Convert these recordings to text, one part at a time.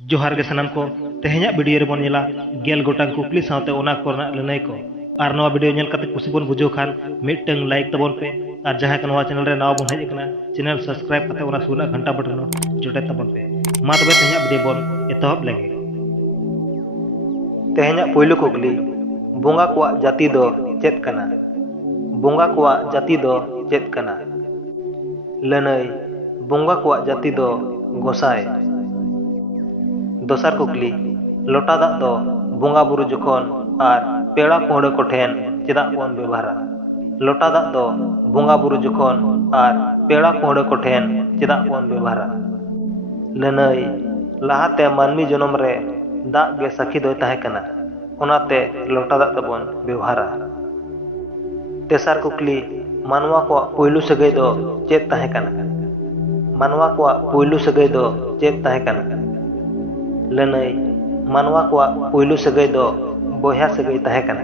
जोहार गे सनम को तेहेᱧᱟᱜ video Ray-Ban नेला गेल गोटांग कुकली सावते ओना कोरना लनई को और नवा वीडियो नेल कते कुसी बोन बुझो खान मिटंग लाइक तबन पे और जहां कनवा चैनल रे नवा बोन हेज कना चैनल सब्सक्राइब कते ओना सुना घंटा बटन जोटे तबन पे मा तबे तेहेᱧाᱜ वीडियो बोन एतहब लगे तेहेᱧाᱜ पहिलो कुकली बोंगा कोआ जाति दो चेत कना बोंगा कोआ जाति दो चेत कना लनई बोंगा कोआ जाति दो गोसाई दोसर कुकली लोटा दाग दो बोंगा बुरु जखन और पेड़ा पौड़े को ठेन चेदा बन व्यवहारा लोटा दाग दो बोंगा बुरु जखन और पेड़ा पौड़े को ठेन चेदा बन व्यवहारा लनई लहाते मानवी जन्म रे दाग गे सखी दो ताहे कना ओनाते लोटा दाग दबन व्यवहारा तेसार कुकली मानवा को पहिलु सगई दो चेत ताहे कना मानवा को पहिलु सगई दो चेत ताहे कना लनई मानवा को पहिलु सगई दो बोया सगई ताहे कना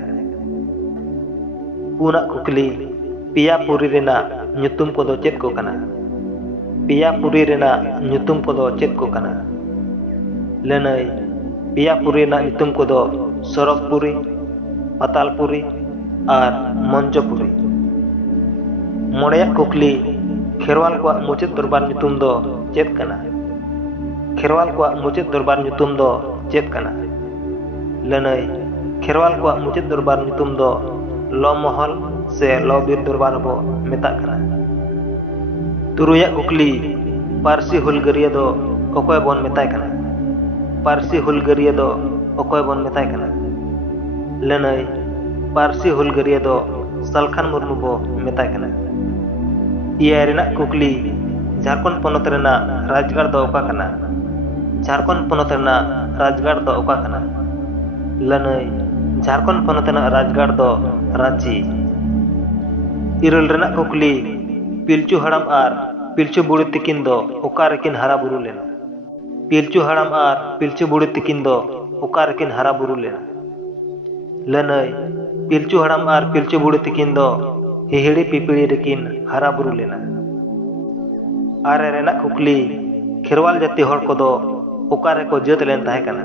पुना कुकली पिया पुरी रेना ᱧᱩᱛᱩᱢ कोदो चेत को कना पिया पुरी रेना ᱧᱩᱛᱩᱢ कोदो चेत को कना लनई पिया पुरी रेना ᱧᱩᱛᱩᱢ कोदो सरकपुरी पातालपुरी और मंजोपुरी मोड़या कुकली खेरवाल को मुचाद दरबार ᱧᱩᱛᱩᱢ दो चेत कना खेरवाल को मुचाद दरबार ᱧᱩᱛᱩᱢ दो चेत कना लनई खेरवाल को मुचाद दरबार ᱧᱩᱛᱩᱢ दो लो महल से लो बीर दरबार बो मेता कना तुरुया कुकली पारसी हुलगरिया दो ओकोय बोन मेताय कना पारसी हुलगरिया दो ओकोय बोन मेताय कना लनई पारसी हुलगरिया दो सलखान मुर्मू बो मेताय कना इया रेना कुकली झारखंड पोनोत रेना राजगार दो ओका कना झारखंड पोनोत रेना राजगार दो ओका कना लनई झारखंड पोनोत रेना राजगार दो रांची इरल रेना कुकली पिलचू हड़ाम और पिलचू बुढ़ी तिकिन दो ओका रेकिन हारा बुरु लेना पिलचू हड़ाम और पिलचू बुढ़ी तिकिन दो ओका रेकिन हारा बुरु लेना लनई पिलचू हड़ाम और पिलचू बुढ़ी तिकिन दो हिहिड़ी पिपिड़ी रेकिन हारा बुरु लेना आरे रेना कुकली खेरवाल जाति हर को दो ओका रेको जेत लेन ताहे कना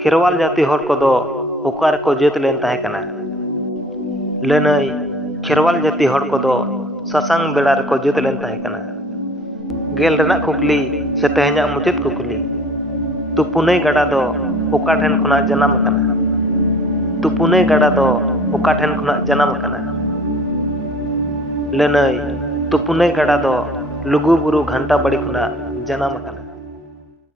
खेरवाल जाति हर को दो ओका रेको जेत लेन ताहे कना लनई खेरवाल जाति हर को दो ससांग बेड़ा रेको जेत लेन ताहे कना गेल रेना कुकली से तेहेᱧाᱜ मुचाद कुकली तुपुनई गाड़ा दो ओका ठेन खुना जनाम कना तुपुनई गाड़ा दो ओका ठेन खुना जनाम कना लनई तुपुनई गाड़ा दो लुगु बुरु घंटा बड़ी खुना जनाम कना।